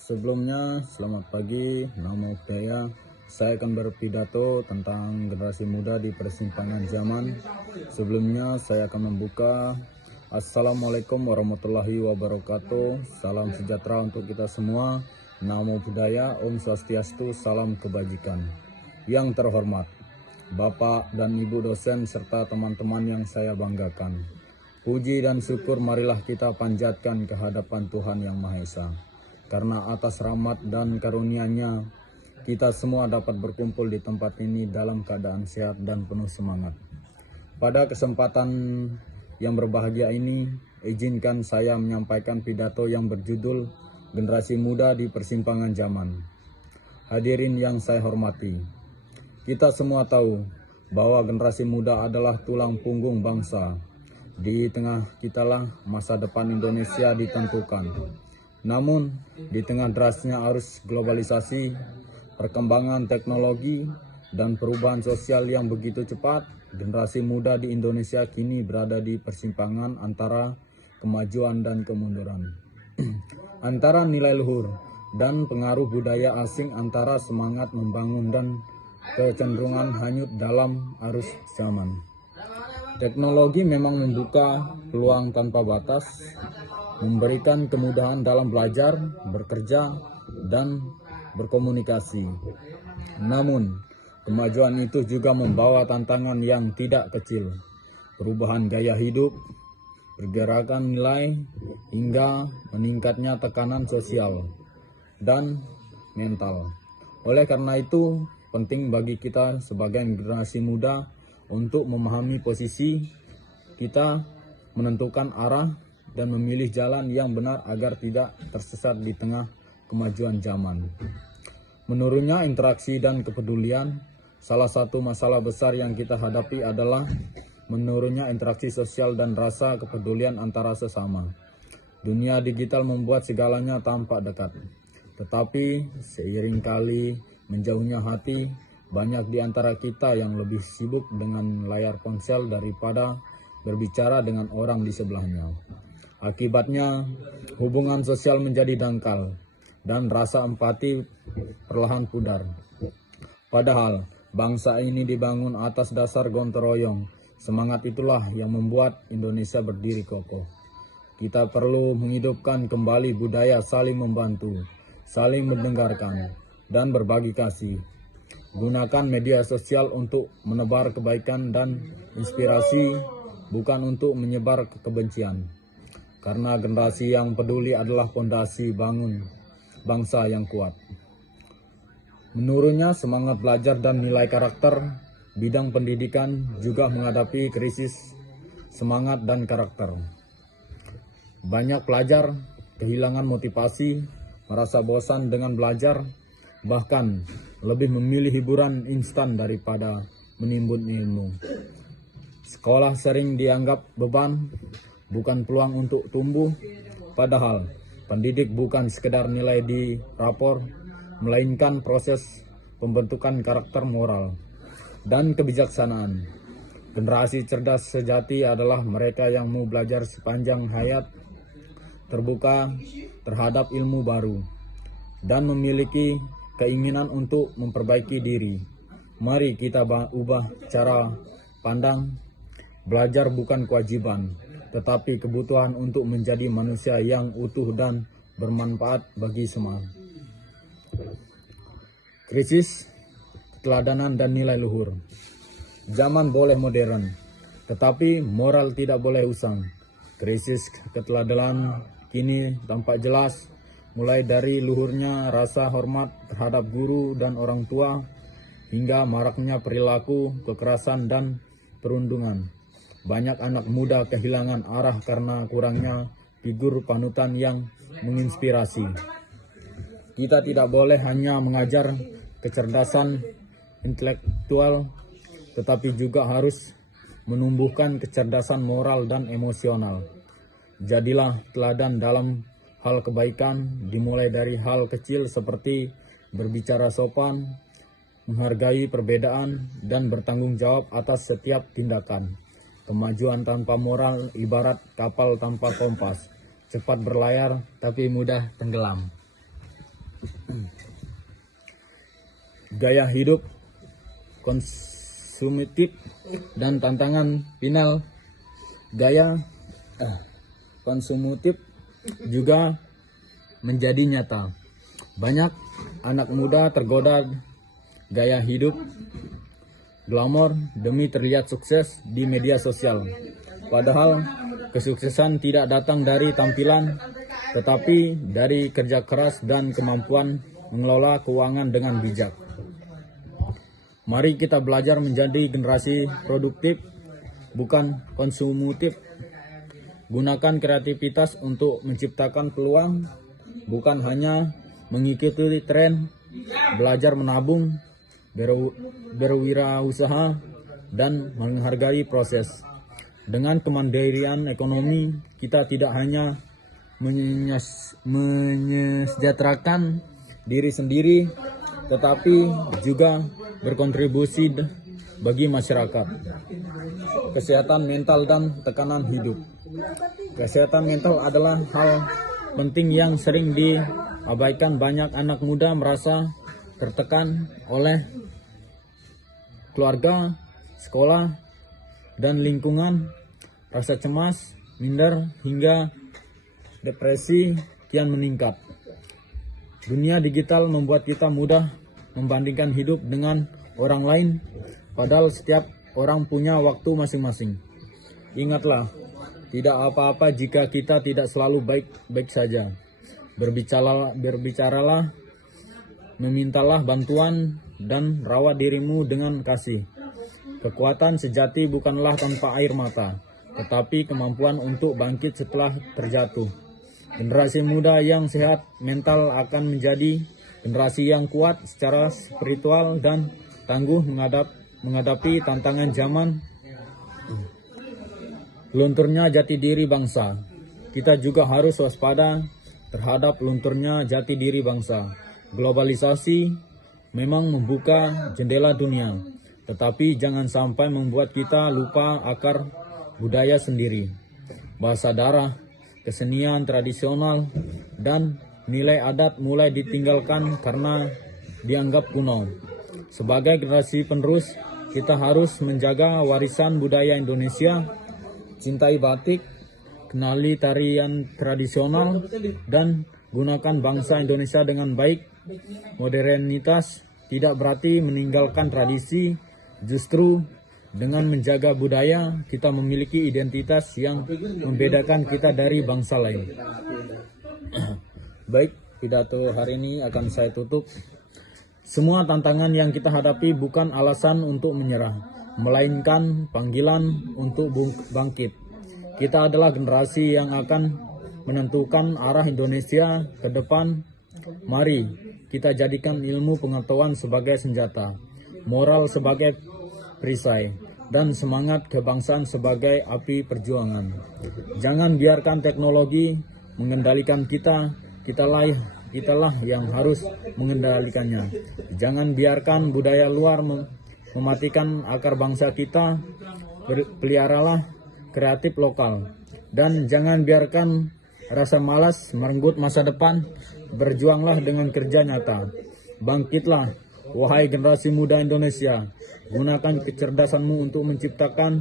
Sebelumnya, selamat pagi, nama saya. Saya akan berpidato tentang generasi muda di persimpangan zaman. Sebelumnya, saya akan membuka. Assalamualaikum warahmatullahi wabarakatuh. Salam sejahtera untuk kita semua. Namo Buddhaya, Om Swastiastu, salam kebajikan. Yang terhormat, Bapak dan Ibu dosen serta teman-teman yang saya banggakan. Puji dan syukur marilah kita panjatkan ke hadapan Tuhan Yang Maha Esa. Karena atas rahmat dan karunia-Nya, kita semua dapat berkumpul di tempat ini dalam keadaan sehat dan penuh semangat. Pada kesempatan yang berbahagia ini, izinkan saya menyampaikan pidato yang berjudul Generasi Muda di Persimpangan Zaman. Hadirin yang saya hormati, kita semua tahu bahwa generasi muda adalah tulang punggung bangsa. Di tengah kitalah masa depan Indonesia ditentukan. Namun, di tengah derasnya arus globalisasi, perkembangan teknologi, dan perubahan sosial yang begitu cepat, generasi muda di Indonesia kini berada di persimpangan antara kemajuan dan kemunduran. Antara nilai luhur dan pengaruh budaya asing, antara semangat membangun dan kecenderungan hanyut dalam arus zaman. Teknologi memang membuka peluang tanpa batas, memberikan kemudahan dalam belajar, bekerja, dan berkomunikasi. Namun, kemajuan itu juga membawa tantangan yang tidak kecil. Perubahan gaya hidup, pergerakan nilai, hingga meningkatnya tekanan sosial dan mental. Oleh karena itu, penting bagi kita sebagai generasi muda untuk memahami posisi kita, menentukan arah, dan memilih jalan yang benar agar tidak tersesat di tengah kemajuan zaman. Menurunnya interaksi dan kepedulian, salah satu masalah besar yang kita hadapi adalah menurunnya interaksi sosial dan rasa kepedulian antara sesama. Dunia digital membuat segalanya tampak dekat, tetapi seiring kali menjauhnya hati, banyak di antara kita yang lebih sibuk dengan layar ponsel daripada berbicara dengan orang di sebelahnya. Akibatnya, hubungan sosial menjadi dangkal dan rasa empati perlahan pudar. Padahal, bangsa ini dibangun atas dasar gotong royong. Semangat itulah yang membuat Indonesia berdiri kokoh. Kita perlu menghidupkan kembali budaya saling membantu, saling mendengarkan, dan berbagi kasih. Gunakan media sosial untuk menebar kebaikan dan inspirasi, bukan untuk menyebar kebencian. Karena generasi yang peduli adalah fondasi bangun bangsa yang kuat. Menurunnya semangat belajar dan nilai karakter, bidang pendidikan juga menghadapi krisis semangat dan karakter. Banyak pelajar kehilangan motivasi, merasa bosan dengan belajar, bahkan lebih memilih hiburan instan daripada menimbun ilmu. Sekolah sering dianggap beban, bukan peluang untuk tumbuh. Padahal pendidik bukan sekedar nilai di rapor, melainkan proses pembentukan karakter moral dan kebijaksanaan. Generasi cerdas sejati adalah mereka yang mau belajar sepanjang hayat, terbuka terhadap ilmu baru, dan memiliki keinginan untuk memperbaiki diri. Mari kita ubah cara pandang. Belajar bukan kewajiban, tetapi kebutuhan untuk menjadi manusia yang utuh dan bermanfaat bagi semua. Krisis keteladanan dan nilai luhur. Zaman boleh modern, tetapi moral tidak boleh usang. Krisis keteladanan kini tampak jelas, mulai dari luhurnya rasa hormat terhadap guru dan orang tua, hingga maraknya perilaku kekerasan dan perundungan. Banyak anak muda kehilangan arah karena kurangnya figur panutan yang menginspirasi. Kita tidak boleh hanya mengajar kecerdasan intelektual, tetapi juga harus menumbuhkan kecerdasan moral dan emosional. Jadilah teladan dalam hal kebaikan, dimulai dari hal kecil seperti berbicara sopan, menghargai perbedaan, dan bertanggung jawab atas setiap tindakan. Kemajuan tanpa moral ibarat kapal tanpa kompas, cepat berlayar tapi mudah tenggelam. gaya hidup konsumtif dan tantangan final gaya konsumtif juga menjadi nyata. Banyak anak muda tergoda gaya hidup glamor demi terlihat sukses di media sosial. Padahal kesuksesan tidak datang dari tampilan, tetapi dari kerja keras dan kemampuan mengelola keuangan dengan bijak. Mari kita belajar menjadi generasi produktif, bukan konsumtif. Gunakan kreativitas untuk menciptakan peluang, bukan hanya mengikuti tren. Belajar menabung, berwirausaha, dan menghargai proses. Dengan kemandirian ekonomi, kita tidak hanya menyejahterakan diri sendiri, tetapi juga berkontribusi bagi masyarakat. Kesehatan mental dan tekanan hidup. Kesehatan mental adalah hal penting yang sering diabaikan. Banyak anak muda merasa tertekan oleh keluarga, sekolah, dan lingkungan. Rasa cemas, minder, hingga depresi kian meningkat. Dunia digital membuat kita mudah membandingkan hidup dengan orang lain, padahal setiap orang punya waktu masing-masing. Ingatlah, tidak apa-apa jika kita tidak selalu baik-baik saja. Berbicaralah, memintalah bantuan, dan rawat dirimu dengan kasih. Kekuatan sejati bukanlah tanpa air mata, tetapi kemampuan untuk bangkit setelah terjatuh. Generasi muda yang sehat mental akan menjadi generasi yang kuat secara spiritual dan tangguh menghadapi tantangan zaman. Lunturnya jati diri bangsa. Kita juga harus waspada terhadap lunturnya jati diri bangsa. Globalisasi memang membuka jendela dunia, tetapi jangan sampai membuat kita lupa akar budaya sendiri. Bahasa daerah, kesenian tradisional, dan nilai adat mulai ditinggalkan karena dianggap kuno. Sebagai generasi penerus, kita harus menjaga warisan budaya Indonesia, cintai batik, kenali tarian tradisional, dan gunakan bangsa Indonesia dengan baik. Modernitas tidak berarti meninggalkan tradisi, justru dengan menjaga budaya, kita memiliki identitas yang membedakan kita dari bangsa lain. Baik, pidato hari ini akan saya tutup. Semua tantangan yang kita hadapi bukan alasan untuk menyerah, melainkan panggilan untuk bangkit. Kita adalah generasi yang akan menentukan arah Indonesia ke depan. Mari kita jadikan ilmu pengetahuan sebagai senjata, moral sebagai perisai, dan semangat kebangsaan sebagai api perjuangan. Jangan biarkan teknologi mengendalikan kita, kitalah yang harus mengendalikannya. Jangan biarkan budaya luar mematikan akar bangsa kita. Peliharalah kreatif lokal, dan jangan biarkan rasa malas merenggut masa depan. Berjuanglah dengan kerja nyata. Bangkitlah, wahai generasi muda Indonesia. Gunakan kecerdasanmu untuk menciptakan